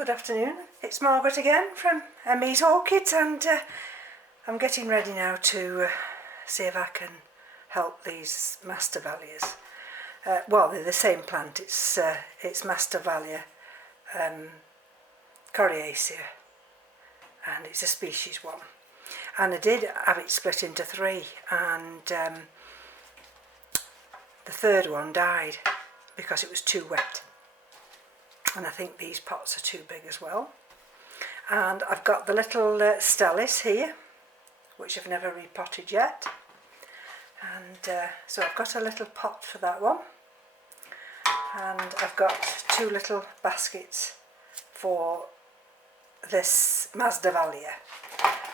Good afternoon, it's Margaret again from M.E.s Orchids, and I'm getting ready now to see if I can help these Masdevallias. Well, they're the same plant, it's Masdevallia coriacea, and it's a species one. And I did have it split into three, and the third one died because it was too wet. And I think these pots are too big as well. And I've got the little Stelis here, which I've never repotted yet. And so I've got a little pot for that one. And I've got two little baskets for this Masdevallia.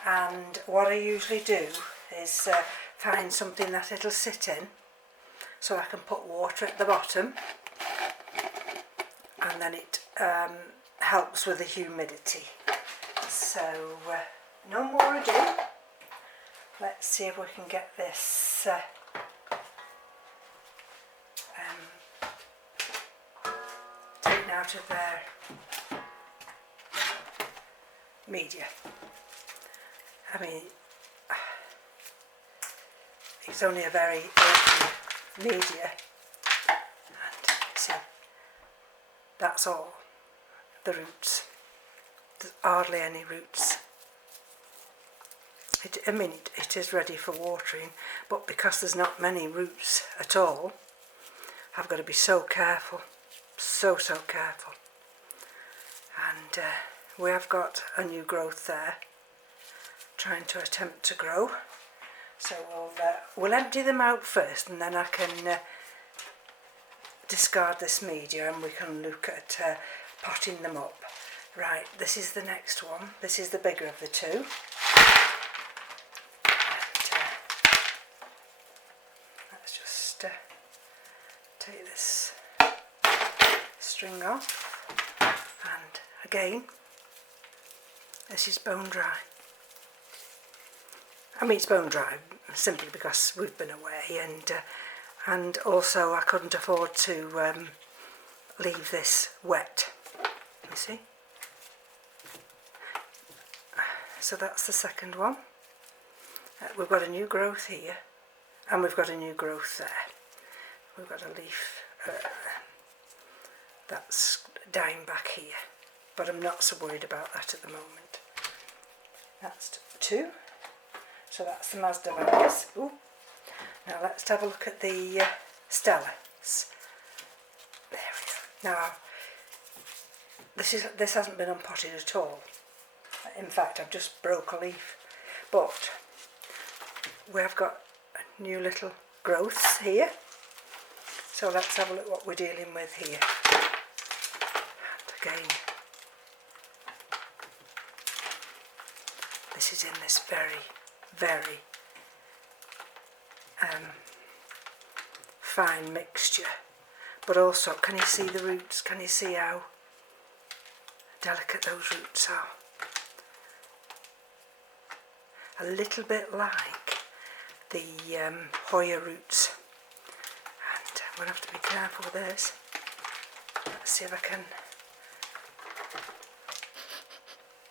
And what I usually do is find something that it'll sit in, so I can put water at the bottom. And then it helps with the humidity. So no more ado, let's see if we can get this taken out of their media. I mean, it's only a very open media. That's all, the roots. There's hardly any roots. It is ready for watering, but because there's not many roots at all, I've got to be so careful, so careful. And we have got a new growth there, trying to attempt to grow. So we'll empty them out first, and then I can discard this media and we can look at potting them up. Right, this is the next one. This is the bigger of the two. And, let's just take this string off, and again, this is bone dry. I mean, it's bone dry simply because we've been away, and also I couldn't afford to leave this wet, you see. So that's the second one. We've got a new growth here, and we've got a new growth there. We've got a leaf that's dying back here, but I'm not so worried about that at the moment. That's two. So that's the Masdevallias. Ooh. Now let's have a look at the Stelis. There we go. Now this hasn't been unpotted at all. In fact, I've just broke a leaf. But we have got new little growths here. So let's have a look what we're dealing with here. And again, this is in this very fine mixture, but also, can you see the roots? Can you see how delicate those roots are? A little bit like the Hoya roots, and I'm going to have to be careful with this. Let's see if I can.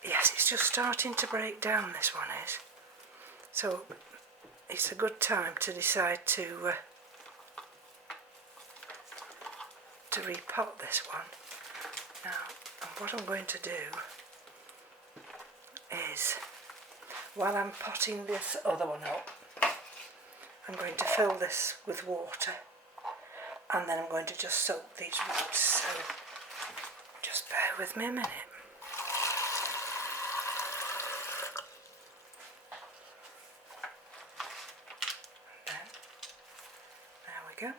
Yes, it's just starting to break down, this one is. So it's a good time to decide to repot this one. Now, what I'm going to do is, while I'm potting this other one up, I'm going to fill this with water, and then I'm going to just soak these roots. So just bear with me a minute. Go.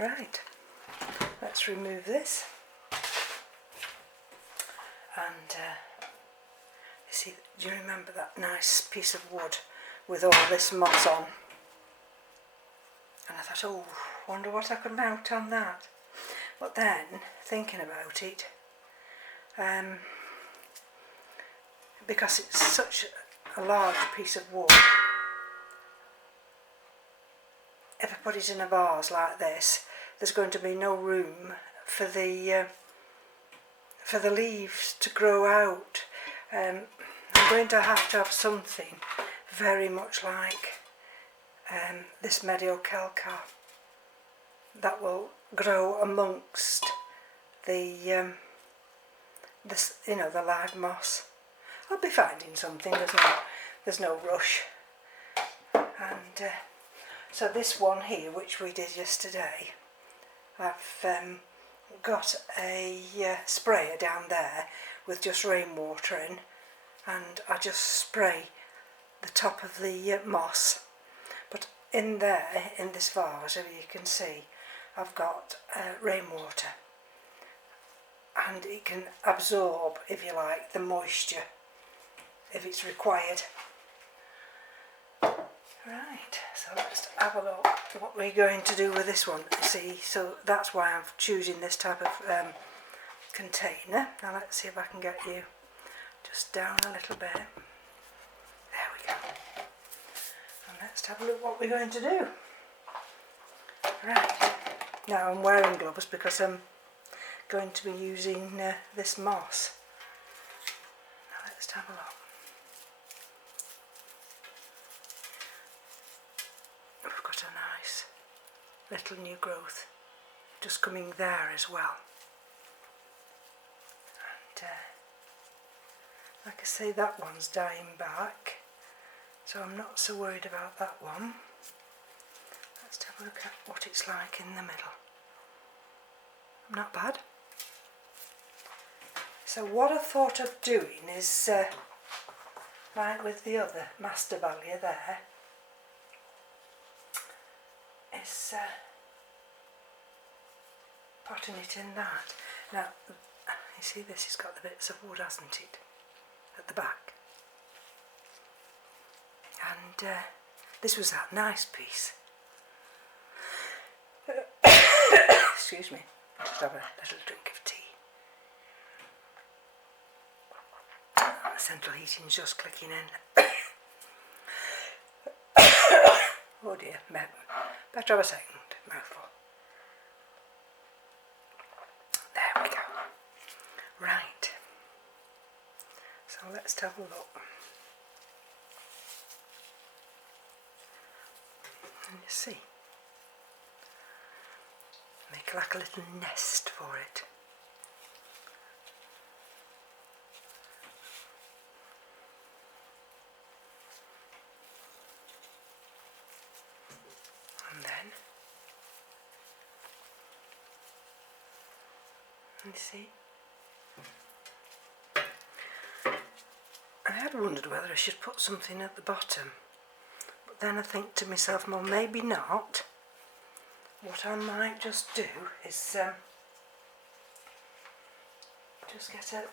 Right, let's remove this, and you see, do you remember that nice piece of wood with all this moss on? And I thought, oh, wonder what I could mount on that. But then, thinking about it, because it's such a large piece of wood, if I put it in a vase like this, there's going to be no room for the for the leaves to grow out, I'm going to have something very much like this Mediocalcar that will grow amongst the the live moss. I'll be finding something. There's no rush. And so this one here, which we did yesterday, I've got a sprayer down there with just rainwater in, and I just spray the top of the moss. But in there, in this vase, as you can see, I've got rainwater, and it can absorb, if you like, the moisture if it's required. Right, so let's have a look at what we're going to do with this one. See, so that's why I'm choosing this type of container. Now let's see if I can get you just down a little bit. There we go. And let's have a look what we're going to do. Right, now I'm wearing gloves because I'm going to be using this moss. Now let's have a look. We've got a nice little new growth just coming there as well. And like I say, that one's dying back, so I'm not so worried about that one. Let's have a look at what it's like in the middle. Not bad. So what I thought of doing is, like with the other Masdevallia there, is potting it in that. Now, you see this has got the bits of wood, hasn't it, at the back? And this was that nice piece. Excuse me, I'll just have a little drink of tea. The central heating's just clicking in. Oh dear, better have a second mouthful. There we go. Right, so let's have a look. And you see, make like a little nest for it. And then, you see, I had wondered whether I should put something at the bottom, but then I think to myself, well, maybe not. What I might just do is just get a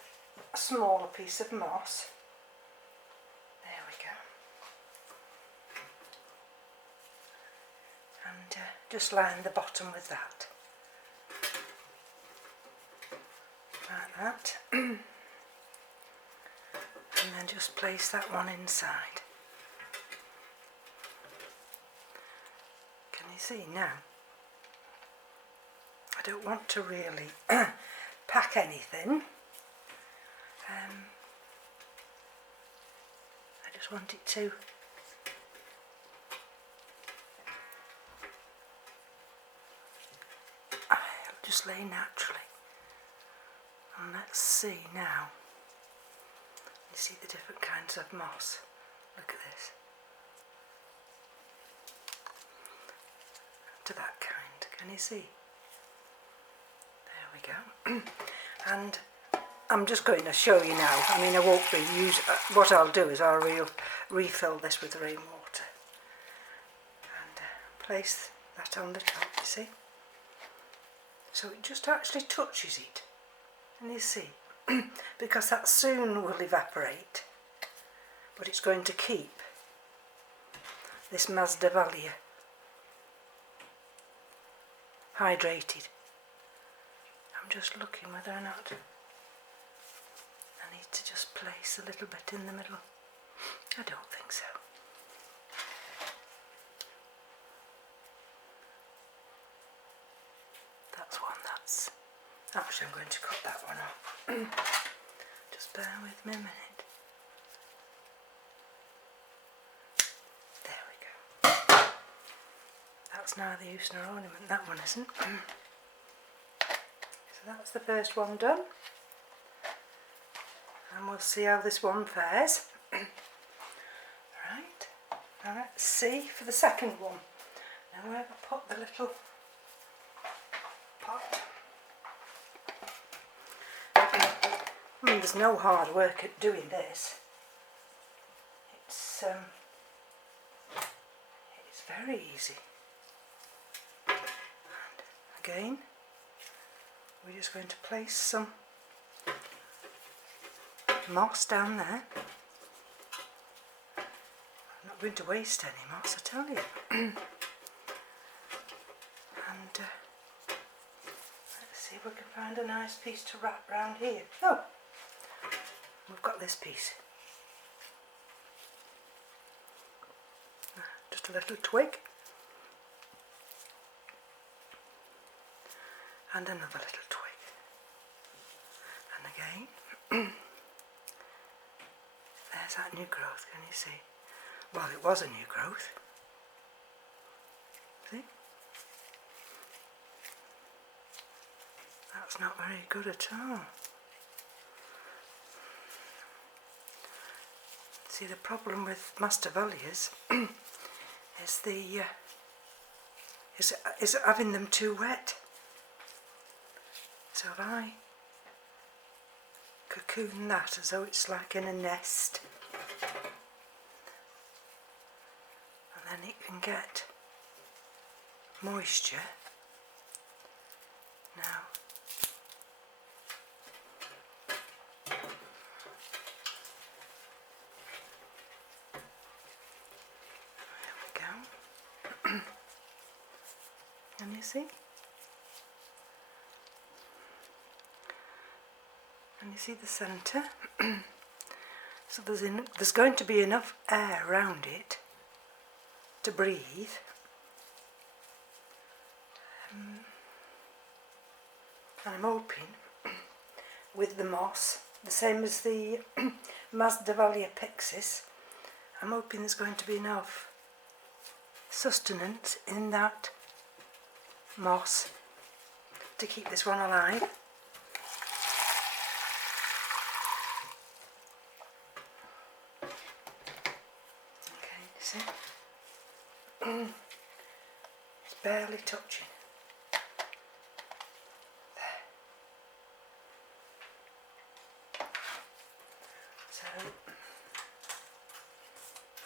smaller piece of moss. There we go. And just line the bottom with that. Like that. And then just place that one inside. Can you see now? I don't want to really pack anything. I just want it to just lay naturally. And let's see now. You see the different kinds of moss. Look at this. To that kind. Can you see? There we go. And I'm just going to show you now. I mean, I won't be using. What I'll do is I'll refill this with rainwater and place that on the top. You see? So it just actually touches it, and you see, because that soon will evaporate, but it's going to keep this Masdevallia hydrated. I'm just looking whether or not I need to just place a little bit in the middle. I don't think so. That's one, that's... Actually, I'm going to cut that one off. Just bear with me a minute. There we go. That's neither use nor ornament, that one isn't. So that's the first one done. And we'll see how this one fares. Right, now let's see for the second one. Now where have I put the little pot? I mean, there's no hard work at doing this. It's very easy. And again, we're just going to place some moss down there. I'm not going to waste any moss, I tell you. And let's see if we can find a nice piece to wrap round here. Oh, we've got this piece. Just a little twig. And another little twig. And again, there's that new growth, can you see? Well, it was a new growth. See? That's not very good at all. See, the problem with Masdevallias is having them too wet. So if I cocoon that as though it's like in a nest, and then it can get moisture. Now, there we go. Can you see? And you see the centre? So there's going to be enough air around it to breathe. And I'm hoping with the moss, the same as the Masdevallia pixis, I'm hoping there's going to be enough sustenance in that moss to keep this one alive. Okay, see? It's barely touching. There. So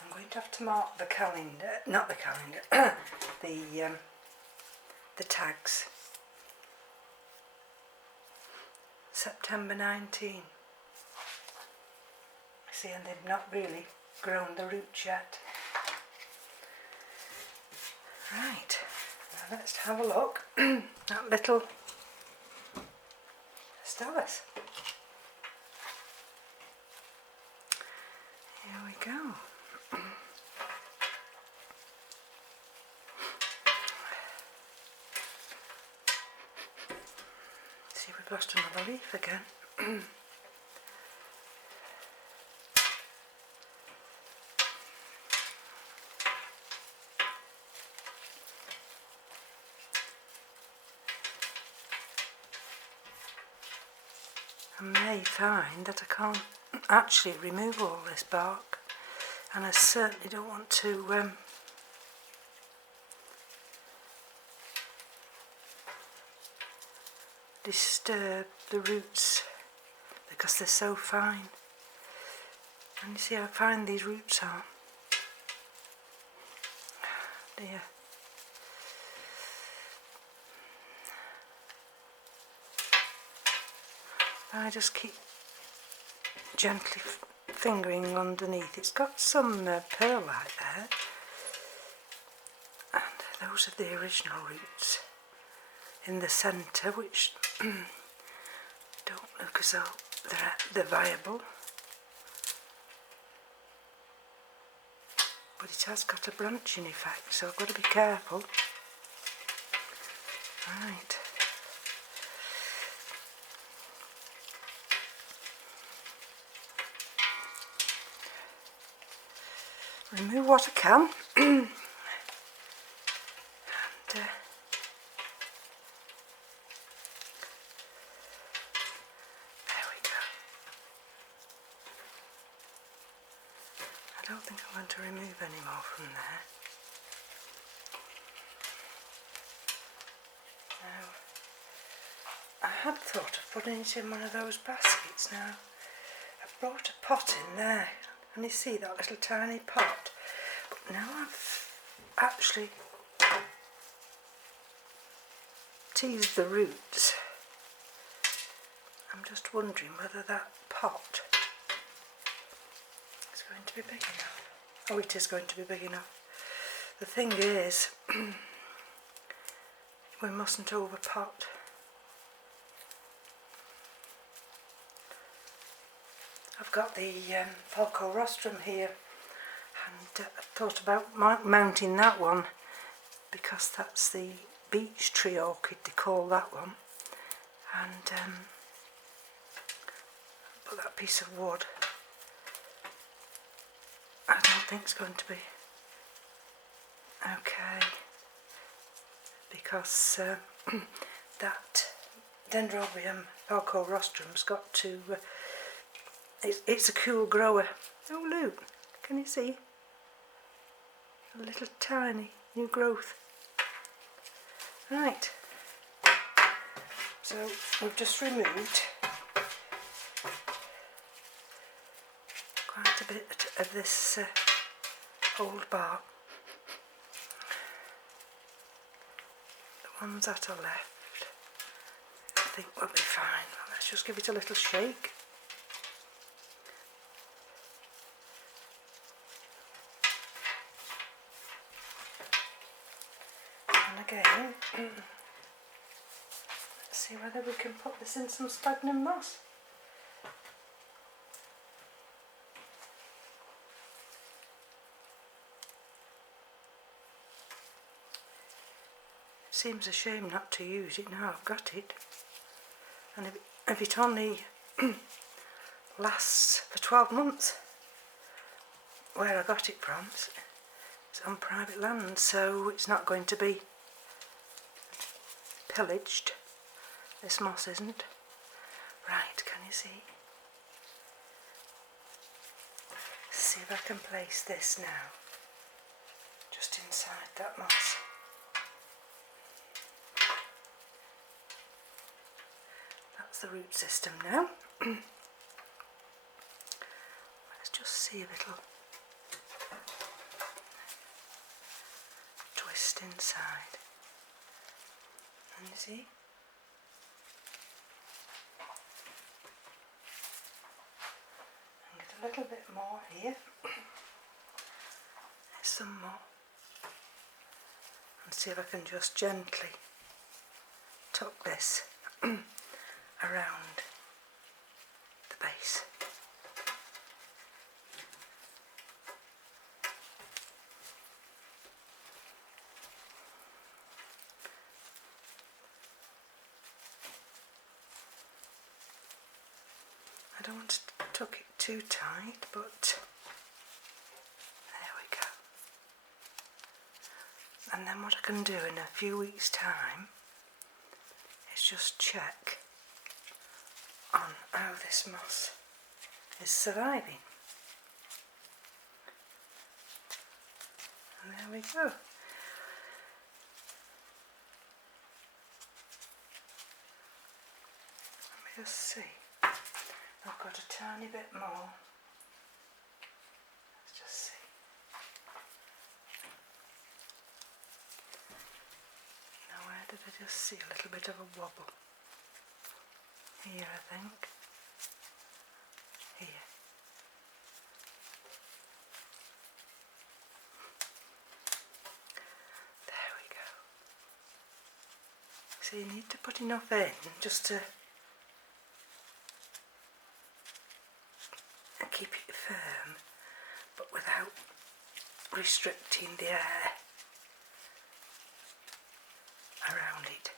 I'm going to have to mark the calendar, not the calendar, the tags. September 19. See, and they've not really grown the roots yet. Right, now let's have a look at little Stelis. Here we go. See, we've lost another leaf again. I may find that I can't actually remove all this bark, and I certainly don't want to disturb the roots because they're so fine. And you see how fine these roots are. Dear. I just keep gently fingering underneath. It's got some perlite there, and those are the original roots in the centre, which don't look as though they're viable, but it has got a branching effect, so I've got to be careful. Right. remove what I can. And, there we go. I don't think I'm going to remove any more from there. Now, I had thought of putting it in one of those baskets. Now, I brought a pot in there, and you see that little tiny pot, but now I've actually teased the roots. I'm just wondering whether that pot is going to be big enough. Oh, it is going to be big enough. The thing is, we mustn't overpot. I've got the Falco rostrum here, and I thought about mounting that one because that's the beech tree orchid, they call that one, and but that piece of wood I don't think it's going to be okay, because that Dendrobium Falco rostrum's got to it's a cool grower. Oh look, can you see? A little tiny new growth. Right, so we've just removed quite a bit of this old bark. The ones that are left I think will be fine. Let's just give it a little shake. And again, let's see whether we can put this in some sphagnum moss. Seems a shame not to use it now I've got it, and if it only lasts for 12 months, where I got it from, it's on private land, so it's not going to be pillaged. This moss isn't. Right, can you see? Let's see if I can place this now, just inside that moss. That's the root system now. Let's just see a little twist inside. And you see? And get a little bit more here. There's some more. And see if I can just gently tuck this around the base. I don't want to tuck it too tight, but there we go. And then what I can do in a few weeks' time is just check on how this moss is surviving. And there we go. Let me just see. I've got a tiny bit more. Let's just see. Now where did I just see a little bit of a wobble? Here, I think. Here. There we go. So you need to put enough in just to keep it firm, but without restricting the air around it.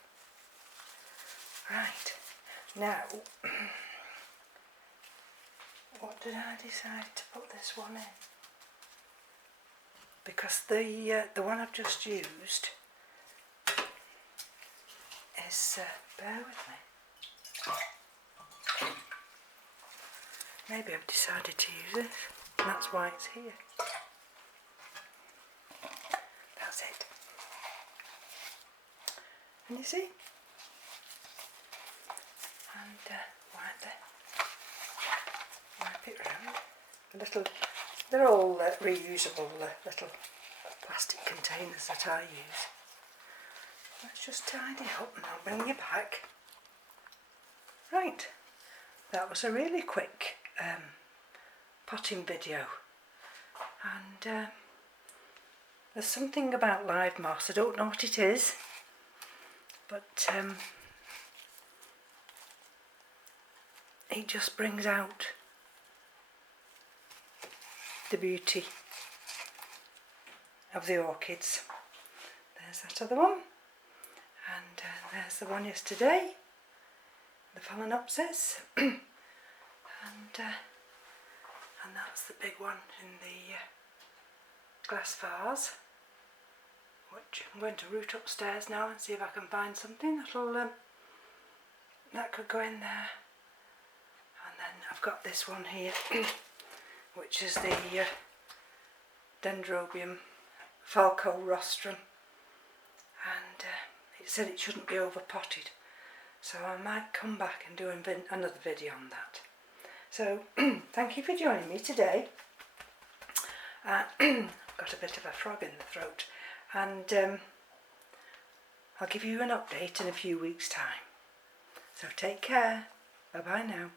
Right, now what did I decide to put this one in? because the one I've just used is, bear with me, maybe I've decided to use this, and that's why it's here. That's it. And you see? And wipe it round. They're all reusable little plastic containers that I use. Let's just tidy up and I'll bring you back. Right, that was a really quick potting video, and there's something about live moss, I don't know what it is, but it just brings out the beauty of the orchids. There's that other one, and there's the one yesterday, the phalaenopsis, and that's the big one in the glass vase, which I'm going to root upstairs now and see if I can find something that could go in there. And then I've got this one here, which is the Dendrobium falco-rostrum, and it said it shouldn't be over potted, so I might come back and do another video on that. So thank you for joining me today. I've got a bit of a frog in the throat, and I'll give you an update in a few weeks' time. So take care. Bye bye now.